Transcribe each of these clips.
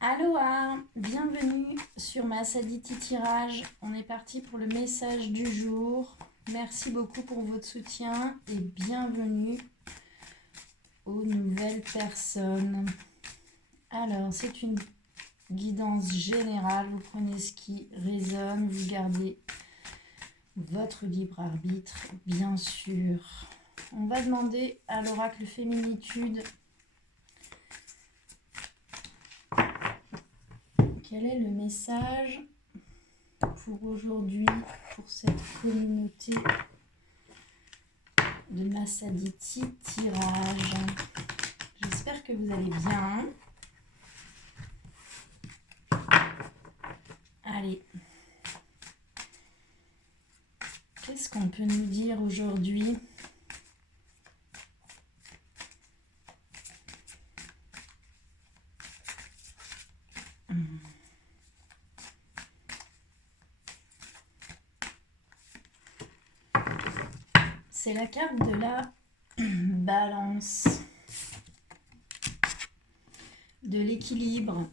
Aloha, bienvenue sur ma Saditi Tirage. On est parti pour le message du jour. Merci beaucoup pour votre soutien et bienvenue aux nouvelles personnes. Alors, c'est une guidance générale. Vous prenez ce qui résonne, vous gardez votre libre arbitre, bien sûr. On va demander à l'oracle Féminitude quel est le message pour aujourd'hui, pour cette communauté de Masaditi Tirage. J'espère que vous allez bien. Allez. Qu'est-ce qu'on peut nous dire aujourd'hui ? C'est la carte de la balance, de l'équilibre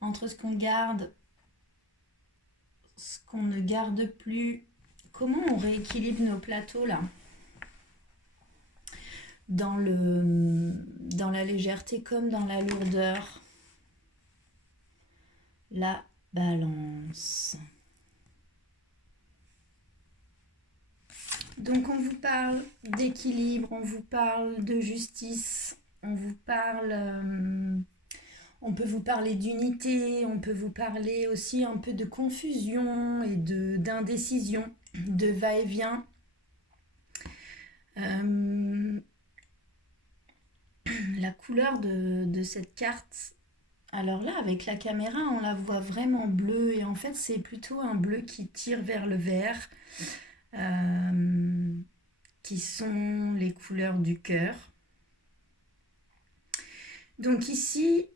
entre ce qu'on garde, ce qu'on ne garde plus. Comment on rééquilibre nos plateaux là ? Dans la légèreté comme dans la lourdeur. La balance. Donc on vous parle d'équilibre, on vous parle de justice, on vous parle, on peut vous parler d'unité, on peut vous parler aussi un peu de confusion et d'indécision, de va-et-vient. La couleur de cette carte, alors là avec la caméra on la voit vraiment bleue et en fait c'est plutôt un bleu qui tire vers le vert. Qui sont les couleurs du cœur. Donc ici,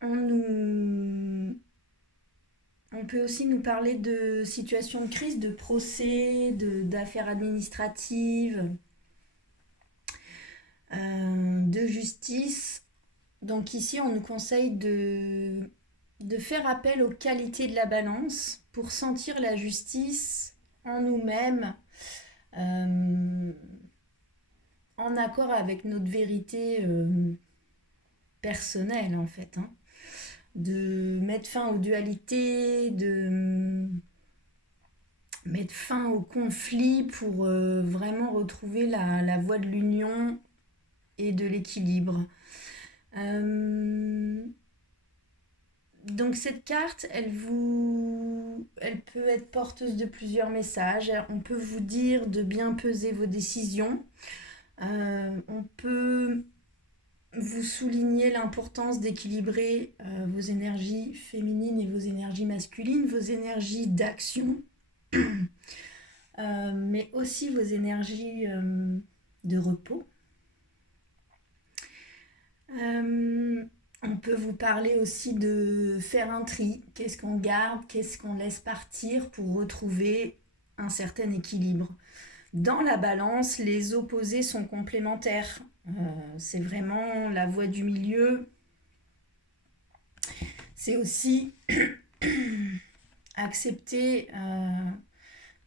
on peut aussi nous parler de situations de crise, de procès, d'affaires administratives, de justice. Donc ici, on nous conseille de faire appel aux qualités de la balance pour sentir la justice en nous-mêmes, en accord avec notre vérité personnelle en fait. De mettre fin aux dualités, de mettre fin aux conflits pour vraiment retrouver la voie de l'union et de l'équilibre. Donc cette carte, elle peut être porteuse de plusieurs messages. On peut vous dire de bien peser vos décisions. On peut vous souligner l'importance d'équilibrer vos énergies féminines et vos énergies masculines, vos énergies d'action, mais aussi vos énergies de repos. On peut vous parler aussi de faire un tri. Qu'est-ce qu'on garde, qu'est-ce qu'on laisse partir pour retrouver un certain équilibre. Dans la balance, les opposés sont complémentaires. C'est vraiment la voie du milieu. C'est aussi accepter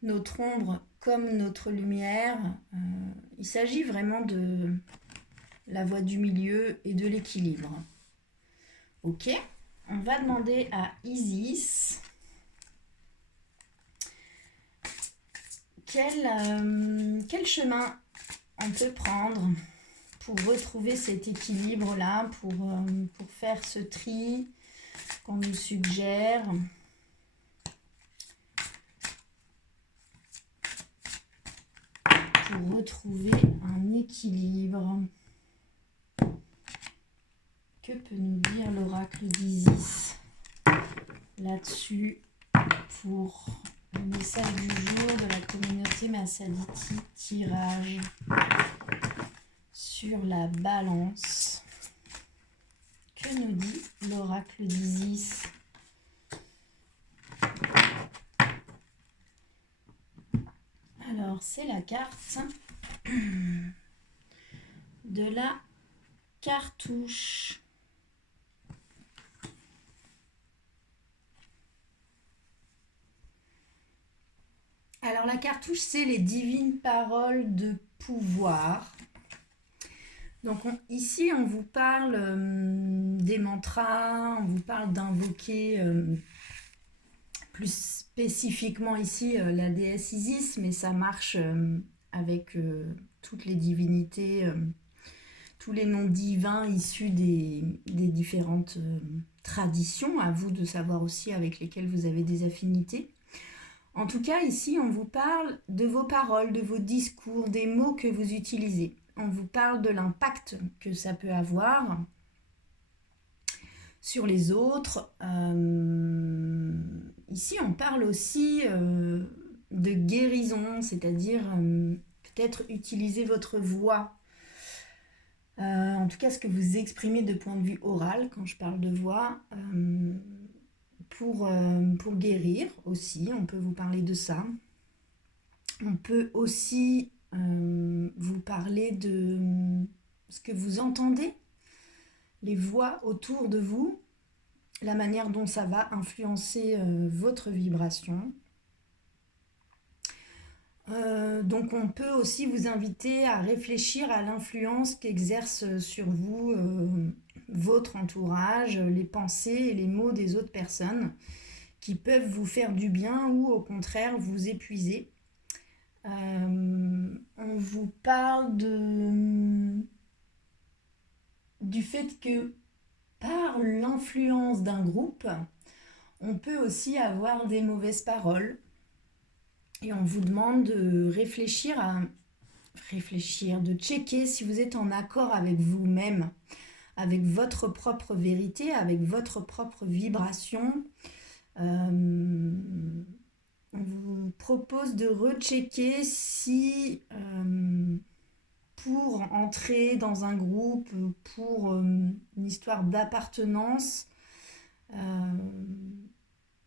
notre ombre comme notre lumière. Il s'agit vraiment de la voie du milieu et de l'équilibre. Ok, on va demander à Isis quel chemin on peut prendre pour retrouver cet équilibre-là, pour faire ce tri qu'on nous suggère. Pour retrouver un équilibre. Que peut nous dire l'oracle d'Isis là-dessus pour le message du jour de la communauté Masaditi Tirage sur la balance? Que nous dit l'oracle d'Isis? Alors, c'est la carte de la cartouche. Alors la cartouche, c'est les divines paroles de pouvoir. Donc ici, on vous parle des mantras, on vous parle d'invoquer plus spécifiquement ici la déesse Isis, mais ça marche avec toutes les divinités, tous les noms divins issus des différentes traditions, à vous de savoir aussi avec lesquelles vous avez des affinités. En tout cas, ici, on vous parle de vos paroles, de vos discours, des mots que vous utilisez. On vous parle de l'impact que ça peut avoir sur les autres. Ici, on parle aussi de guérison, c'est-à-dire peut-être utiliser votre voix. En tout cas, ce que vous exprimez de point de vue oral, quand je parle de voix, pour guérir aussi, on peut vous parler de ça. On peut aussi vous parler de ce que vous entendez, les voix autour de vous, la manière dont ça va influencer votre vibration. Donc on peut aussi vous inviter à réfléchir à l'influence qu'exerce sur vous votre entourage, les pensées et les mots des autres personnes qui peuvent vous faire du bien ou au contraire vous épuiser. On vous parle du fait que par l'influence d'un groupe, on peut aussi avoir des mauvaises paroles. Et on vous demande de réfléchir, de checker si vous êtes en accord avec vous-même, avec votre propre vérité, avec votre propre vibration. On vous propose de rechecker si pour entrer dans un groupe, pour une histoire d'appartenance,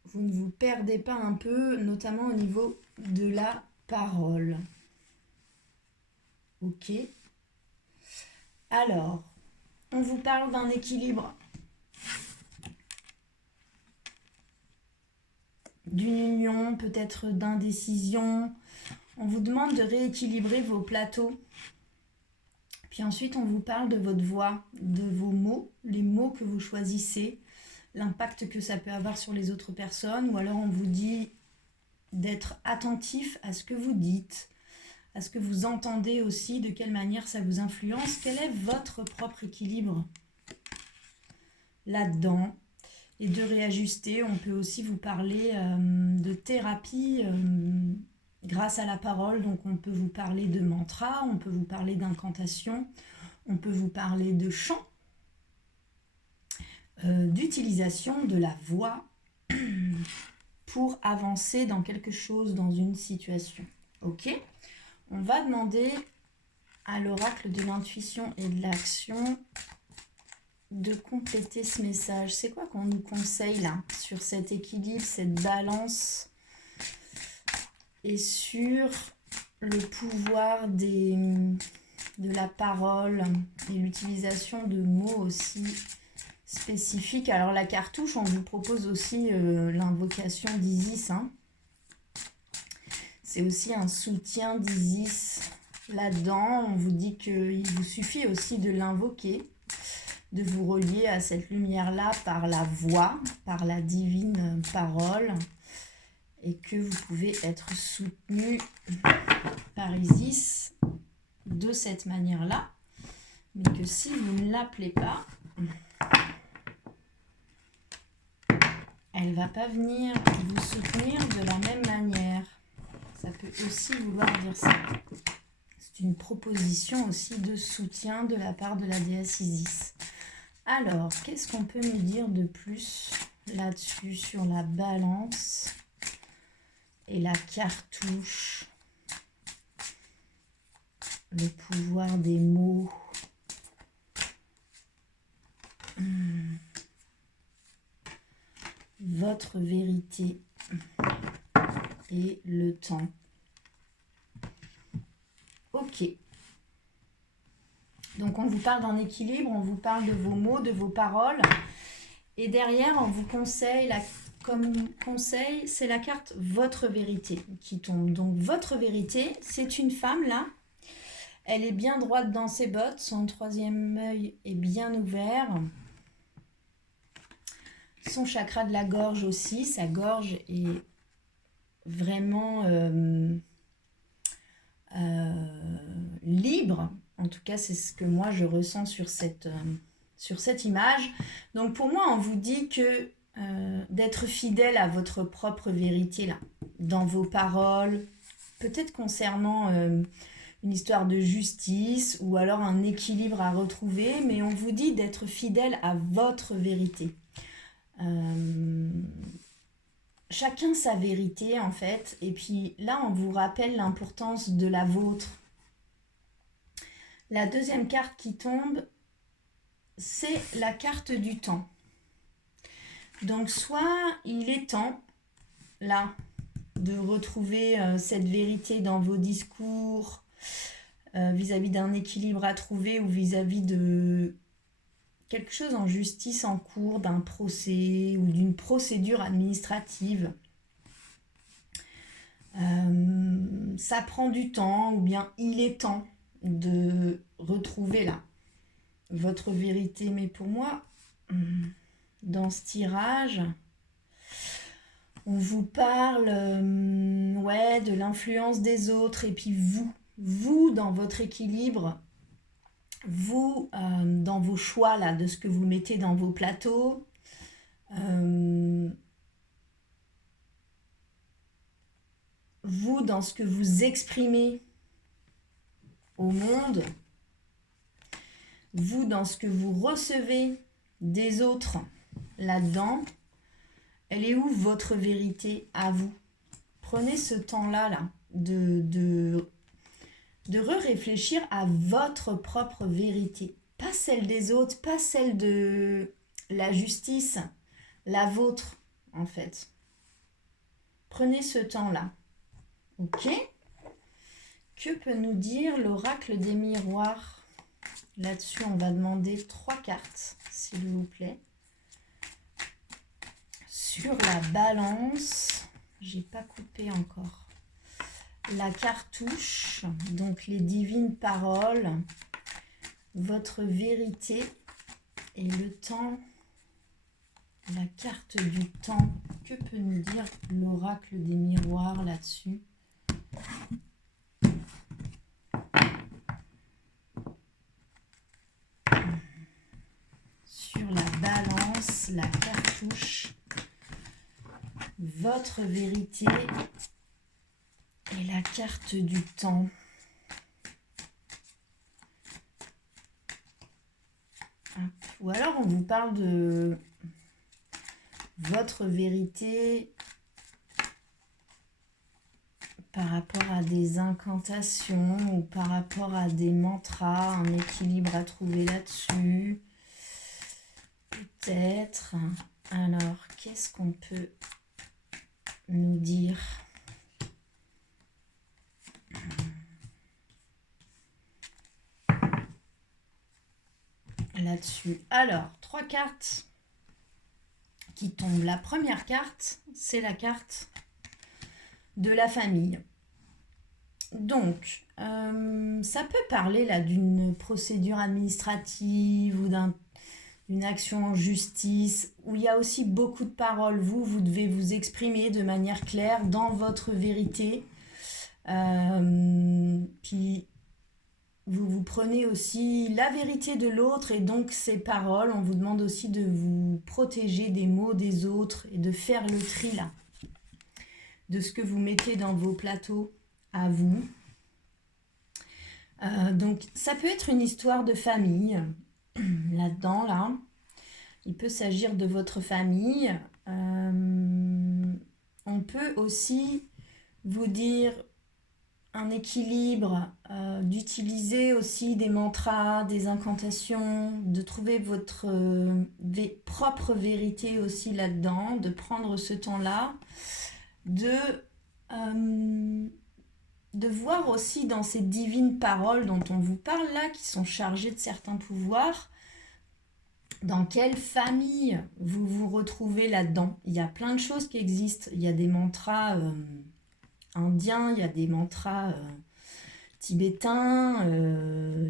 vous ne vous perdez pas un peu, notamment au niveau de la parole. Ok. Alors, on vous parle d'un équilibre, d'une union, peut-être d'indécision. On vous demande de rééquilibrer vos plateaux. Puis ensuite, on vous parle de votre voix, de vos mots, les mots que vous choisissez, l'impact que ça peut avoir sur les autres personnes, ou alors on vous dit d'être attentif à ce que vous dites, à ce que vous entendez aussi, de quelle manière ça vous influence, quel est votre propre équilibre là-dedans, et de réajuster. On peut aussi vous parler de thérapie grâce à la parole, donc on peut vous parler de mantra, on peut vous parler d'incantation, on peut vous parler de chant, d'utilisation de la voix pour avancer dans quelque chose, dans une situation. Ok ? On va demander à l'oracle de l'intuition et de l'action de compléter ce message. C'est quoi qu'on nous conseille là sur cet équilibre, cette balance et sur le pouvoir de la parole et l'utilisation de mots aussi spécifiques. Alors la cartouche, on vous propose aussi l'invocation d'Isis. C'est aussi un soutien d'Isis là-dedans. On vous dit qu'il vous suffit aussi de l'invoquer, de vous relier à cette lumière-là par la voix, par la divine parole, et que vous pouvez être soutenu par Isis de cette manière-là, mais que si vous ne l'appelez pas, elle ne va pas venir vous soutenir de la même manière. Ça peut aussi vouloir dire ça. C'est une proposition aussi de soutien de la part de la déesse Isis. Alors, qu'est-ce qu'on peut nous dire de plus là-dessus, sur la balance et la cartouche, le pouvoir des mots, votre vérité et le temps. Ok. Donc on vous parle d'un équilibre, on vous parle de vos mots, de vos paroles. Et derrière, on vous conseille, comme conseil, c'est la carte Votre Vérité qui tombe. Donc votre vérité, c'est une femme là. Elle est bien droite dans ses bottes, son troisième œil est bien ouvert. Son chakra de la gorge aussi, sa gorge est vraiment libre. En tout cas, c'est ce que moi je ressens sur cette image. Donc pour moi, on vous dit que d'être fidèle à votre propre vérité là, dans vos paroles, peut-être concernant une histoire de justice ou alors un équilibre à retrouver, mais on vous dit d'être fidèle à votre vérité. Chacun sa vérité en fait, et puis là on vous rappelle l'importance de la vôtre. La deuxième carte qui tombe, c'est la carte du temps. Donc soit il est temps là de retrouver cette vérité dans vos discours vis-à-vis d'un équilibre à trouver ou vis-à-vis de quelque chose en justice en cours, d'un procès ou d'une procédure administrative. Ça prend du temps ou bien il est temps de retrouver là votre vérité. Mais pour moi, dans ce tirage, on vous parle de l'influence des autres et puis vous dans votre équilibre, vous dans vos choix là, de ce que vous mettez dans vos plateaux, vous dans ce que vous exprimez au monde, vous dans ce que vous recevez des autres là-dedans. Elle est où votre vérité à vous? Prenez ce temps-là de réfléchir à votre propre vérité. Pas celle des autres, pas celle de la justice, la vôtre en fait. Prenez ce temps-là. Ok? Que peut nous dire l'oracle des miroirs? Là-dessus, on va demander 3 cartes, s'il vous plaît. Sur la balance, j'ai pas coupé encore. La cartouche, donc les divines paroles, votre vérité et le temps, la carte du temps. Que peut nous dire l'oracle des miroirs là-dessus? Sur la balance, la cartouche, votre vérité et la carte du temps. Ou alors on vous parle de votre vérité par rapport à des incantations ou par rapport à des mantras, un équilibre à trouver là-dessus. Peut-être. Alors, qu'est-ce qu'on peut nous dire là-dessus? Alors, 3 cartes qui tombent. La première carte, c'est la carte de la famille. Donc, ça peut parler là d'une procédure administrative ou d'une action en justice où il y a aussi beaucoup de paroles. Vous devez vous exprimer de manière claire dans votre vérité. Puis, vous prenez aussi la vérité de l'autre et donc ces paroles. On vous demande aussi de vous protéger des mots des autres et de faire le tri là, de ce que vous mettez dans vos plateaux à vous. Donc, ça peut être une histoire de famille. Là-dedans, là, il peut s'agir de votre famille. On peut aussi vous dire un équilibre, d'utiliser aussi des mantras, des incantations, de trouver votre propre vérité aussi là-dedans, de prendre ce temps-là, de de voir aussi dans ces divines paroles dont on vous parle là, qui sont chargées de certains pouvoirs, dans quelle famille vous vous retrouvez là-dedans. Il y a plein de choses qui existent. Il y a des mantras indiens, il y a des mantras tibétains,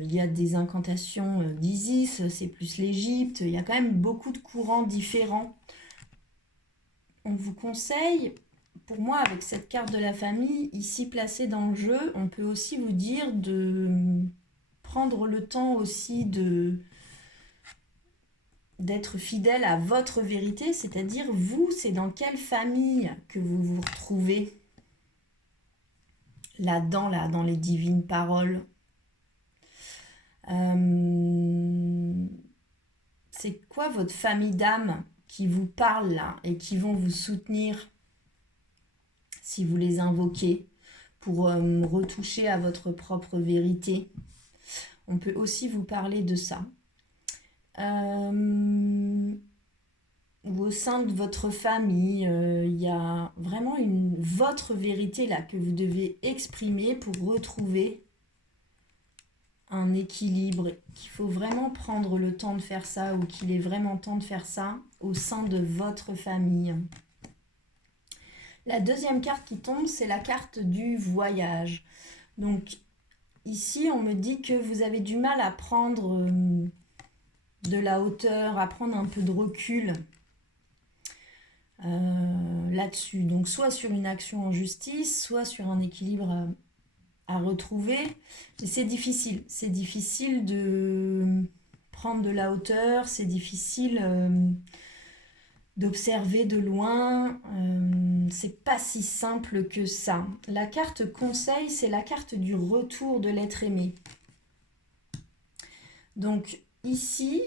il y a des incantations d'Isis, c'est plus l'Égypte. Il y a quand même beaucoup de courants différents. On vous conseille, pour moi, avec cette carte de la famille, ici placée dans le jeu, on peut aussi vous dire de prendre le temps aussi d'être fidèle à votre vérité, c'est-à-dire vous, c'est dans quelle famille que vous vous retrouvez là-dedans, là, dans les divines paroles. C'est quoi votre famille d'âme qui vous parle là et qui vont vous soutenir si vous les invoquez pour retoucher à votre propre vérité. On peut aussi vous parler de ça. Ou au sein de votre famille, il y a vraiment votre vérité là que vous devez exprimer pour retrouver un équilibre, qu'il faut vraiment prendre le temps de faire ça ou qu'il est vraiment temps de faire ça au sein de votre famille. La deuxième carte qui tombe, c'est la carte du voyage. Donc ici, on me dit que vous avez du mal à prendre de la hauteur, à prendre un peu de recul là-dessus. Donc soit sur une action en justice, soit sur un équilibre à retrouver. Et c'est difficile. C'est difficile de prendre de la hauteur, c'est difficile d'observer de loin. C'est pas si simple que ça. La carte conseil, c'est la carte du retour de l'être aimé. Donc ici,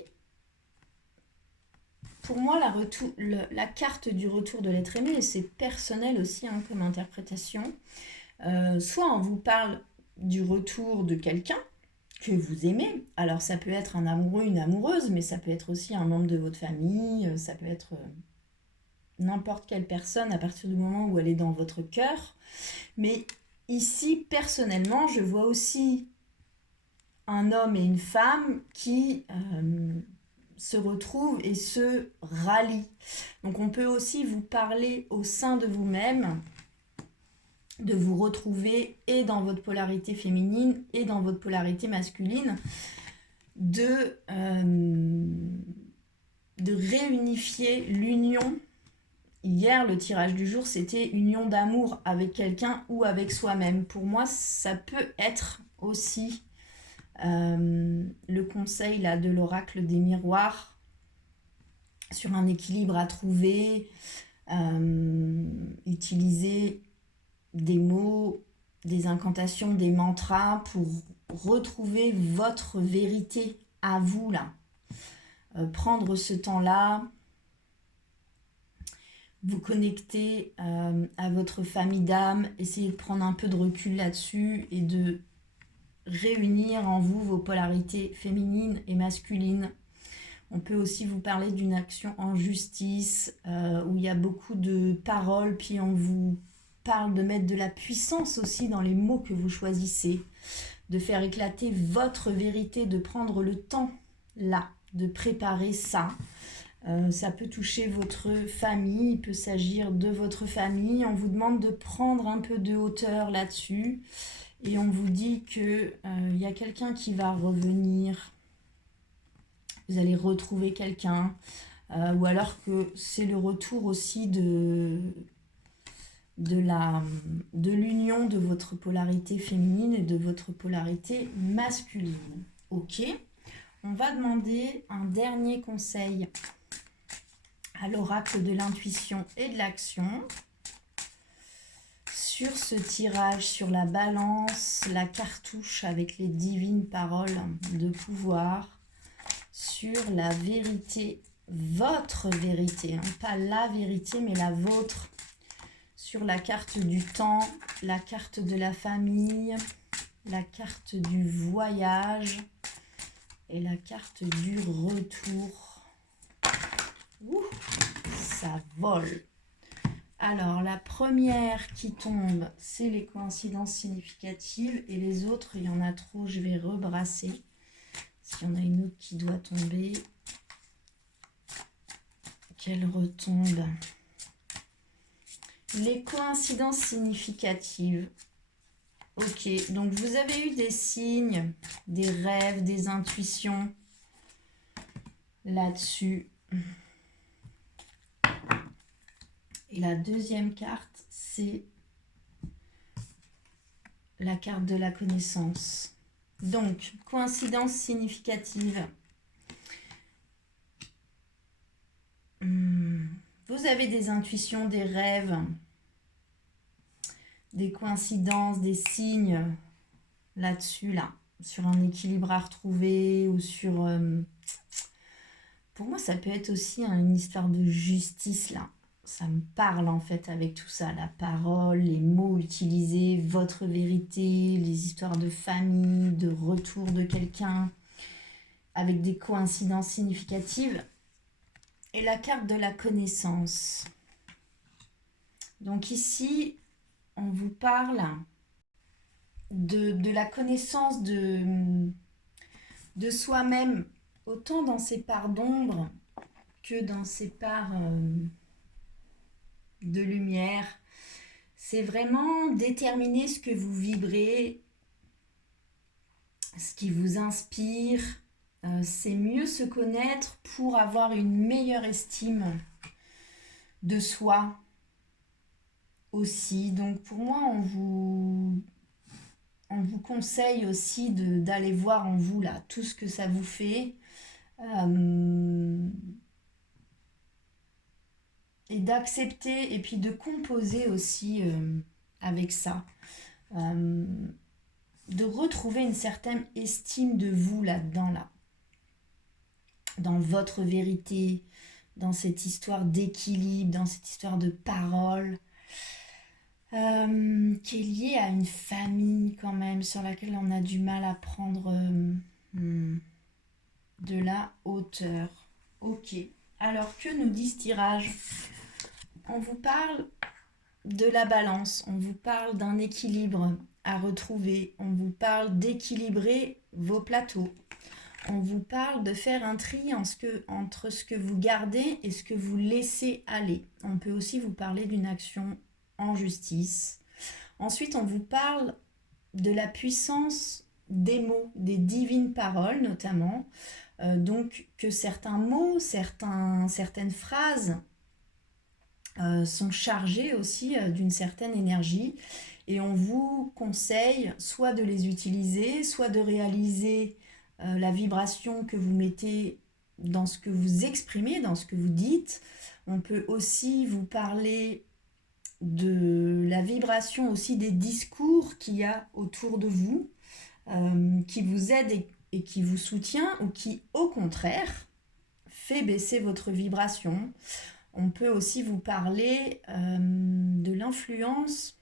pour moi, la carte du retour de l'être aimé, et c'est personnel aussi comme interprétation, soit on vous parle du retour de quelqu'un que vous aimez. Alors ça peut être un amoureux, une amoureuse, mais ça peut être aussi un membre de votre famille, ça peut être n'importe quelle personne à partir du moment où elle est dans votre cœur. Mais ici, personnellement, je vois aussi un homme et une femme qui se retrouvent et se rallient. Donc on peut aussi vous parler au sein de vous-même, de vous retrouver et dans votre polarité féminine et dans votre polarité masculine, de réunifier l'union. Hier, le tirage du jour, c'était union d'amour avec quelqu'un ou avec soi-même. Pour moi, ça peut être aussi le conseil là, de l'oracle des miroirs sur un équilibre à trouver, utiliser des mots, des incantations, des mantras pour retrouver votre vérité à vous là. Prendre ce temps-là, vous connecter à votre famille d'âme, essayer de prendre un peu de recul là-dessus et de réunir en vous vos polarités féminines et masculines. On peut aussi vous parler d'une action en justice où il y a beaucoup de paroles, puis on vous parle de mettre de la puissance aussi dans les mots que vous choisissez, de faire éclater votre vérité, de prendre le temps là, de préparer ça. Ça peut toucher votre famille, il peut s'agir de votre famille. On vous demande de prendre un peu de hauteur là-dessus et on vous dit qu'il y a quelqu'un qui va revenir. Vous allez retrouver quelqu'un ou alors que c'est le retour aussi de l'union de votre polarité féminine et de votre polarité masculine. Ok, on va demander un dernier conseil à l'oracle de l'intuition et de l'action sur ce tirage, sur la balance, la cartouche avec les divines paroles de pouvoir, sur la vérité, votre vérité, hein, pas la vérité mais la vôtre, sur la carte du temps, la carte de la famille, la carte du voyage et la carte du retour. Ouh, ça vole. Alors, la première qui tombe, c'est les coïncidences significatives. Et les autres, il y en a trop, je vais rebrasser. S'il y en a une autre qui doit tomber, qu'elle retombe. Les coïncidences significatives. Ok, donc vous avez eu des signes, des rêves, des intuitions là-dessus. Et la deuxième carte, c'est la carte de la connaissance. Donc, coïncidence significative. Vous avez des intuitions, des rêves, des coïncidences, des signes là-dessus, là, sur un équilibre à retrouver ou sur... pour moi, ça peut être aussi une histoire de justice, là. Ça me parle, en fait, avec tout ça. La parole, les mots utilisés, votre vérité, les histoires de famille, de retour de quelqu'un, avec des coïncidences significatives. Et la carte de la connaissance. Donc ici, on vous parle de la connaissance de soi-même, autant dans ses parts d'ombre que dans ses parts de lumière. C'est vraiment déterminer ce que vous vibrez, ce qui vous inspire. C'est mieux se connaître pour avoir une meilleure estime de soi aussi. Donc pour moi, on vous conseille aussi d'aller voir en vous là tout ce que ça vous fait. Et d'accepter et puis de composer aussi avec ça. De retrouver une certaine estime de vous là-dedans, là. Dans votre vérité, dans cette histoire d'équilibre, dans cette histoire de parole, qui est liée à une famille quand même, sur laquelle on a du mal à prendre de la hauteur. Ok. Alors, que nous dit ce tirage ? On vous parle de la balance, on vous parle d'un équilibre à retrouver, on vous parle d'équilibrer vos plateaux, on vous parle de faire un tri entre ce que vous gardez et ce que vous laissez aller. On peut aussi vous parler d'une action en justice. Ensuite, on vous parle de la puissance des mots, des divines paroles notamment. Donc que certains mots, certaines phrases sont chargés aussi d'une certaine énergie. Et on vous conseille soit de les utiliser, soit de réaliser la vibration que vous mettez dans ce que vous exprimez, dans ce que vous dites. On peut aussi vous parler de la vibration aussi des discours qu'il y a autour de vous, qui vous aident et qui vous soutient, ou qui, au contraire, fait baisser votre vibration. On peut aussi vous parler de l'influence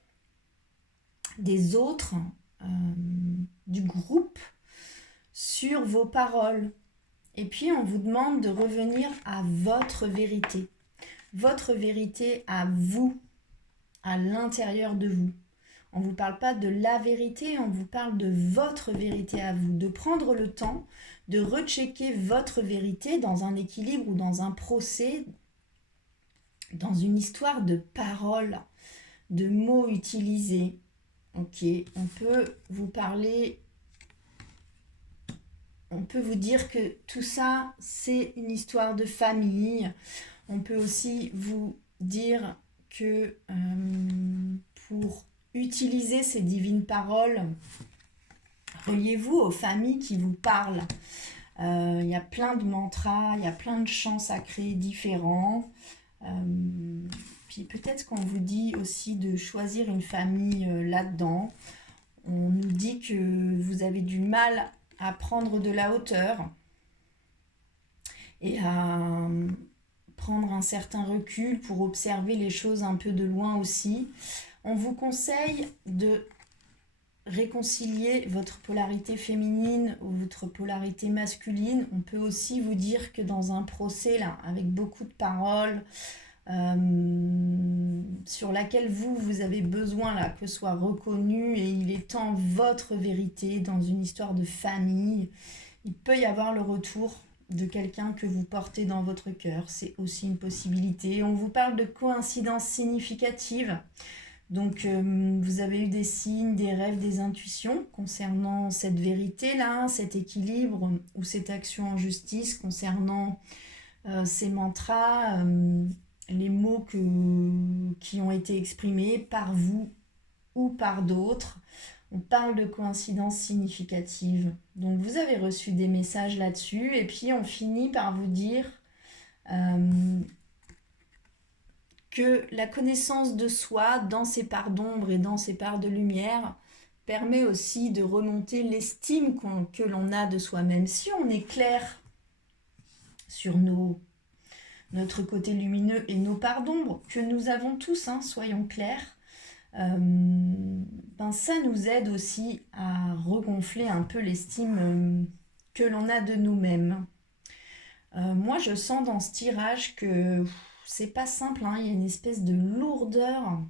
des autres, du groupe, sur vos paroles. Et puis, on vous demande de revenir à votre vérité à vous, à l'intérieur de vous. On ne vous parle pas de la vérité, on vous parle de votre vérité à vous, de prendre le temps de rechecker votre vérité dans un équilibre ou dans un procès, dans une histoire de paroles, de mots utilisés. Ok, on peut vous parler, on peut vous dire que tout ça, c'est une histoire de famille. On peut aussi vous dire que pour utiliser ces divines paroles, reliez-vous aux familles qui vous parlent. Il y a plein de mantras, il y a plein de chants sacrés différents. Puis peut-être qu'on vous dit aussi de choisir une famille là-dedans. On nous dit que vous avez du mal à prendre de la hauteur et à prendre un certain recul pour observer les choses un peu de loin aussi. On vous conseille de réconcilier votre polarité féminine ou votre polarité masculine. On peut aussi vous dire que dans un procès là, avec beaucoup de paroles, sur laquelle vous avez besoin là, que soit reconnue, et il est temps votre vérité dans une histoire de famille. Il peut y avoir le retour de quelqu'un que vous portez dans votre cœur, c'est aussi une possibilité. On vous parle de coïncidences significatives. Donc, vous avez eu des signes, des rêves, des intuitions concernant cette vérité-là, cet équilibre ou cette action en justice, concernant ces mantras, les mots qui ont été exprimés par vous ou par d'autres. On parle de coïncidences significatives. Donc, vous avez reçu des messages là-dessus et puis on finit par vous dire que la connaissance de soi dans ses parts d'ombre et dans ses parts de lumière permet aussi de remonter l'estime que l'on a de soi-même. Si on est clair sur notre côté lumineux et nos parts d'ombre, que nous avons tous, hein, soyons clairs, ça nous aide aussi à regonfler un peu l'estime que l'on a de nous-mêmes. Moi, je sens dans ce tirage que c'est pas simple, hein, il y a une espèce de lourdeur.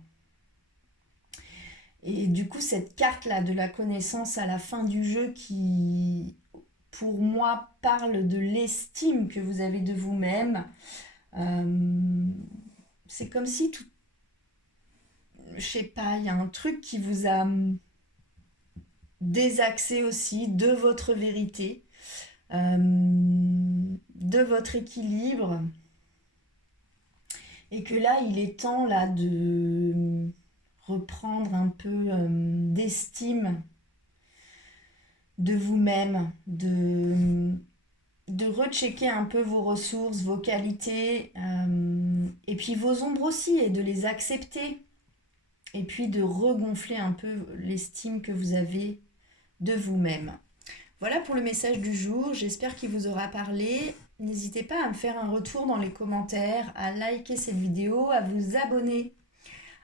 Et du coup, cette carte-là de la connaissance à la fin du jeu qui, pour moi, parle de l'estime que vous avez de vous-même. C'est comme si tout... Je sais pas, il y a un truc qui vous a désaxé aussi de votre vérité, de votre équilibre. Et que là, il est temps là de reprendre un peu d'estime de vous-même, de rechecker un peu vos ressources, vos qualités, et puis vos ombres aussi, et de les accepter. Et puis de regonfler un peu l'estime que vous avez de vous-même. Voilà pour le message du jour, j'espère qu'il vous aura parlé. N'hésitez pas à me faire un retour dans les commentaires, à liker cette vidéo, à vous abonner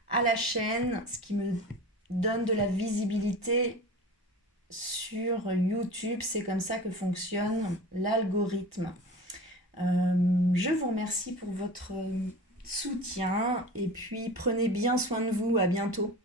à la chaîne, ce qui me donne de la visibilité sur YouTube. C'est comme ça que fonctionne l'algorithme. Je vous remercie pour votre soutien et puis prenez bien soin de vous. À bientôt.